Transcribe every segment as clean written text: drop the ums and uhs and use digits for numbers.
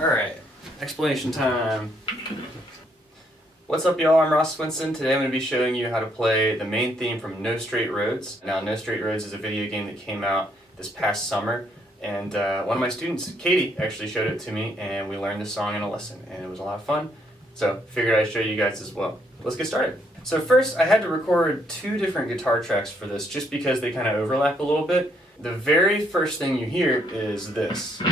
Alright, explanation time. What's up y'all, I'm Ross Swinson. Today I'm going to be showing you how to play the main theme from No Straight Roads. Now No Straight Roads is a video game that came out this past summer, and one of my students, Katie, actually showed it to me, and we learned this song in a lesson, and it was a lot of fun. So figured I'd show you guys as well. Let's get started. So first I had to record two different guitar tracks for this just because they kind of overlap a little bit. The very first thing you hear is this.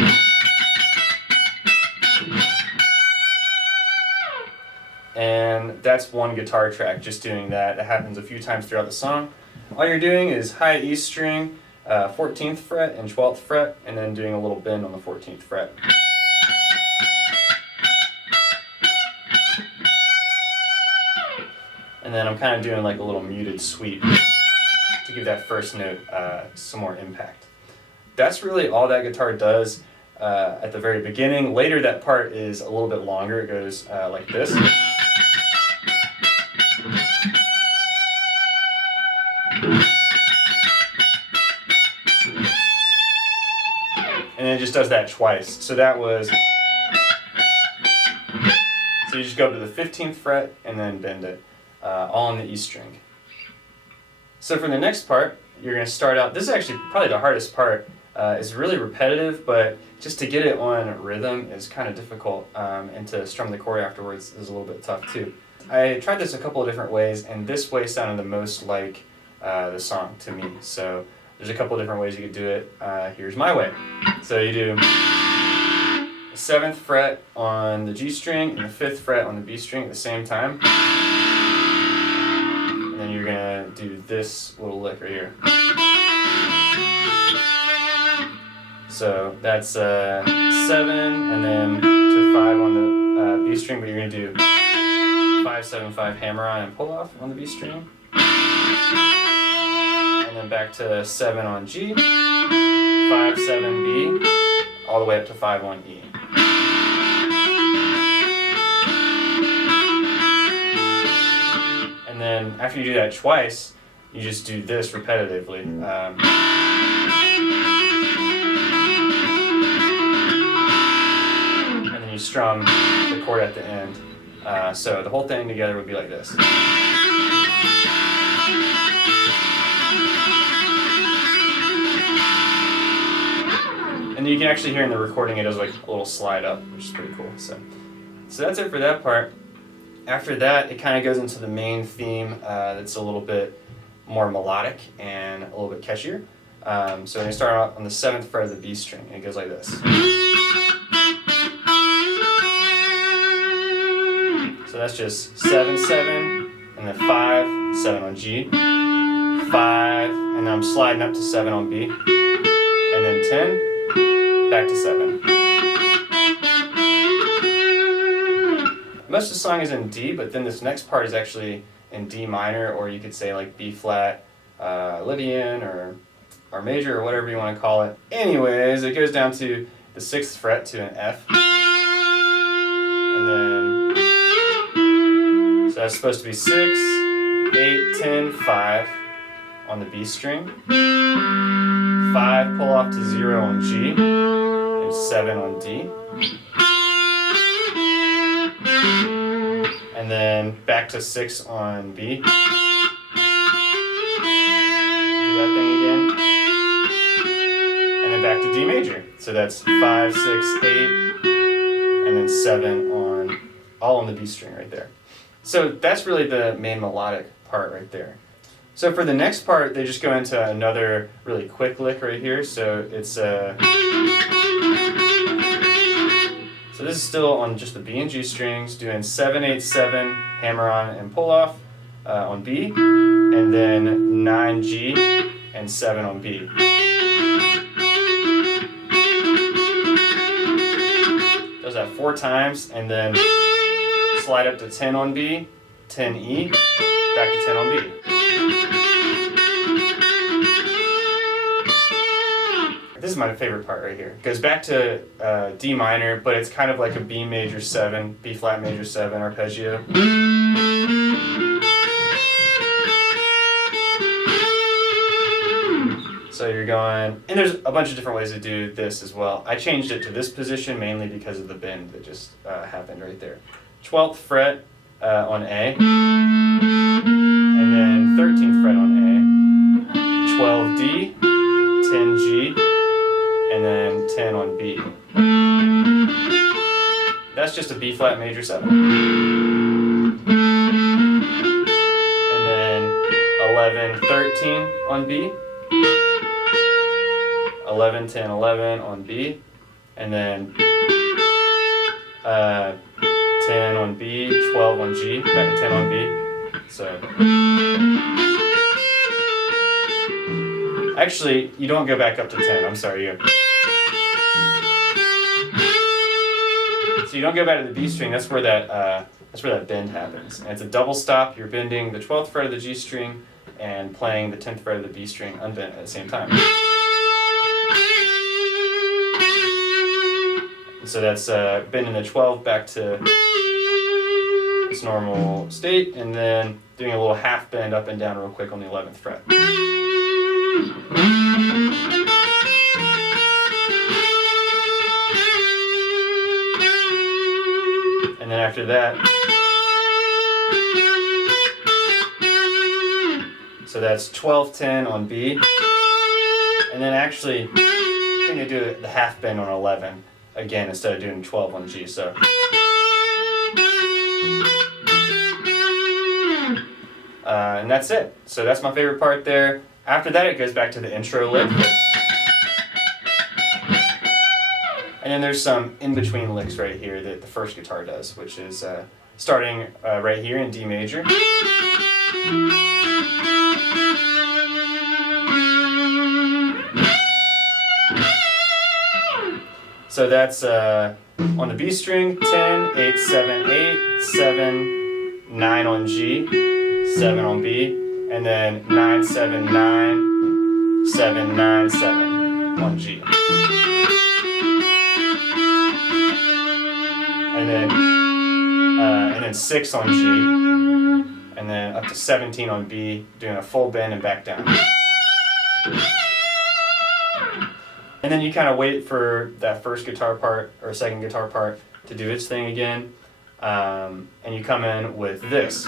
And that's one guitar track, just doing that. That happens a few times throughout the song. All you're doing is high E string, 14th fret and 12th fret, and then doing a little bend on the 14th fret. And then I'm kind of doing like a little muted sweep to give that first note some more impact. That's really all that guitar does at the very beginning. Later that part is a little bit longer. It goes like this. And then it just does that twice. So that was... So you just go up to the 15th fret and then bend it, all on the E string. So for the next part, you're going to start out... This is actually probably the hardest part. It's really repetitive, but just to get it on rhythm is kind of difficult, and to strum the chord afterwards is a little bit tough too. I tried this a couple of different ways, and this way sounded the most like the song to me. So there's a couple of different ways you could do it. Here's my way. So you do the 7th fret on the G string and the 5th fret on the B string at the same time. And then you're going to do this little lick right here. So that's 7 and then to 5 on the B string, but you're going to do 5, 7, 5 hammer on and pull off on the B string. And then back to 7 on G, 5, 7, B, all the way up to 5 on E. And then after you do that twice, you just do this repetitively. And then you strum the chord at the end. So the whole thing together would be like this. And you can actually hear in the recording it does like a little slide up, which is pretty cool. So that's it for that part. After that, it kind of goes into the main theme that's a little bit more melodic and a little bit catchier. So we start out on the 7th fret of the B string, and it goes like this. So that's just 7, 7, and then 5, 7 on G, 5, and then I'm sliding up to 7 on B, and then 10, back to 7. Most of the song is in D, but then this next part is actually in D minor, or you could say like B flat, Lydian, or major, or whatever you want to call it. Anyways, it goes down to the 6th fret to an F, and then, so that's supposed to be 6, 8, 10, 5 on the B string, 5 pull off to 0 on G, and 7 on D. And then back to 6 on B. Do that thing again. And then back to D major. So that's 5, 6, 8, and then 7 on, all on the B string right there. So that's really the main melodic part right there. So for the next part, they just go into another really quick lick right here. So it's so this is still on just the B and G strings, doing 7, 8, 7, hammer on and pull off on B, and then 9 G and 7 on B. Does that 4 times, and then slide up to 10 on B, 10 E, back to 10 on B. This is my favorite part right here. It goes back to D minor, but it's kind of like a B major 7, B flat major 7 arpeggio. So So you're going, and there's a bunch of different ways to do this as well. I changed it to this position mainly because of the bend that just happened right there. 12th fret on A, and then 13th fret on A, 12D, 10G, and then 10 on B. That's just a B flat major 7. And then 11, 13 on B, 11, 10, 11 on B, and then 10 on B, 12 on G, back to 10 on B. So actually, you don't go back up to 10. I'm sorry. So you don't go back to the B string. That's where that bend happens. And it's a double stop. You're bending the 12th fret of the G string and playing the 10th fret of the B string unbent at the same time. So that's bending the 12 back to its normal state, and then doing a little half bend up and down real quick on the 11th fret. And then after that, so that's 12, 10 on B, and then actually I'm going to do the half bend on 11 again instead of doing 12 on G. So and that's it. So that's my favorite part there. After that, it goes back to the intro lick. And then there's some in-between licks right here that the first guitar does, which is starting right here in D major. So that's on the B string, 10, 8, 7, 8, 7, 9 on G, 7 on B, and then 9, 7, 9, 7, 9, 7 on G. And then 6 on G, and then up to 17 on B, doing a full bend and back down. And then you kind of wait for that first guitar part or second guitar part to do its thing again, and you come in with this.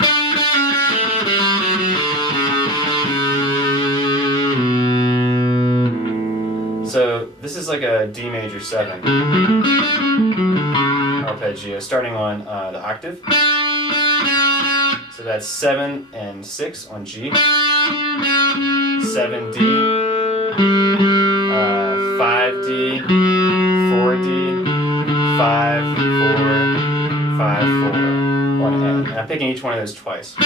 So this is like a D major 7 arpeggio starting on the octave. So that's 7 and 6 on G, 7D, 5D, 4D, 5, 4, 5, 4 on A. And I'm picking each one of those twice. And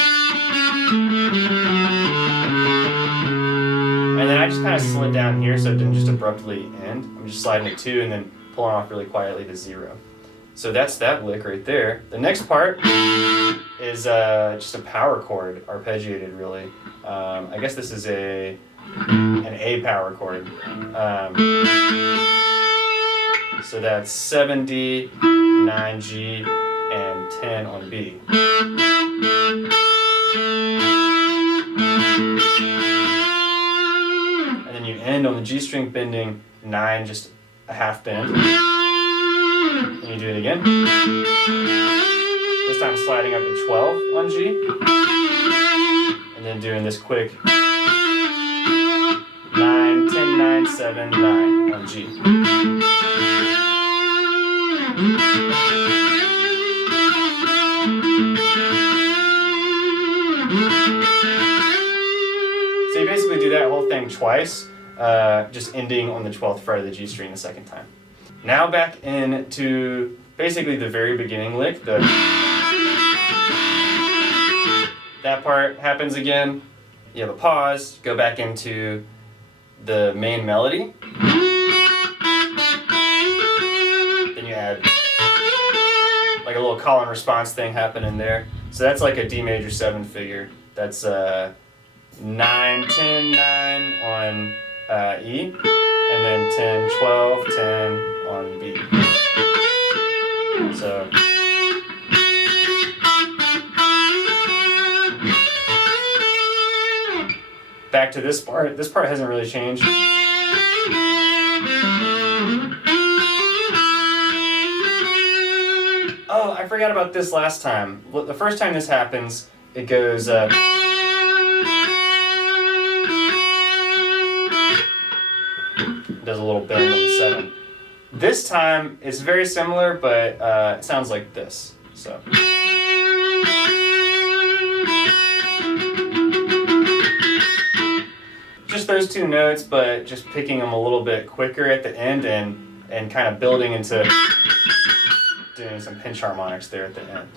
then I just kind of slid down here so it didn't just abruptly end. I'm just sliding it 2 and then pulling off really quietly to 0. So that's that lick right there. The next part is just a power chord, arpeggiated really. I guess this is an A power chord. So that's 7D, 9G, and 10 on B. And then you end on the G string bending 9, just a half bend. And you do it again. This time sliding up to 12 on G. And then doing this quick 9, 10, 9, 7, 9 on G. So you basically do that whole thing twice, just ending on the 12th fret of the G string the second time. Now back into basically the very beginning lick. That part happens again. You have a pause, go back into the main melody. Then you add like a little call and response thing happening there. So that's like a D major 7 figure. That's 9, 10, 9 on E, and then 10, 12, 10 on B. So back to this part. This part hasn't really changed. I forgot about this last time. Well, the first time this happens, it goes. Does a little bend on the 7. This time it's very similar, but it sounds like this. So. Just those 2 notes, but just picking them a little bit quicker at the end and kind of building into doing some pinch harmonics there at the end.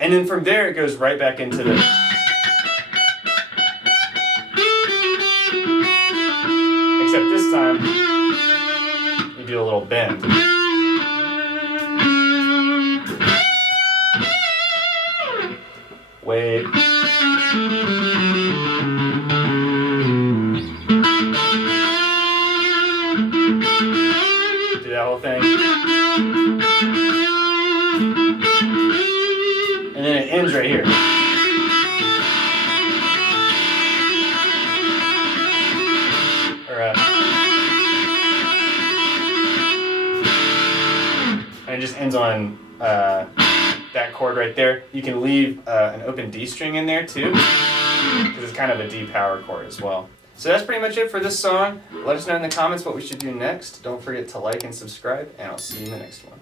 And then from there it goes right back into the. Except this time you do a little bend. Wait. Do that whole thing. And then it ends right here. And it just ends on that chord right there. You can leave an open D string in there too, because it's kind of a D power chord as well. So that's pretty much it for this song. Let us know in the comments what we should do next. Don't forget to like and subscribe, and I'll see you in the next one.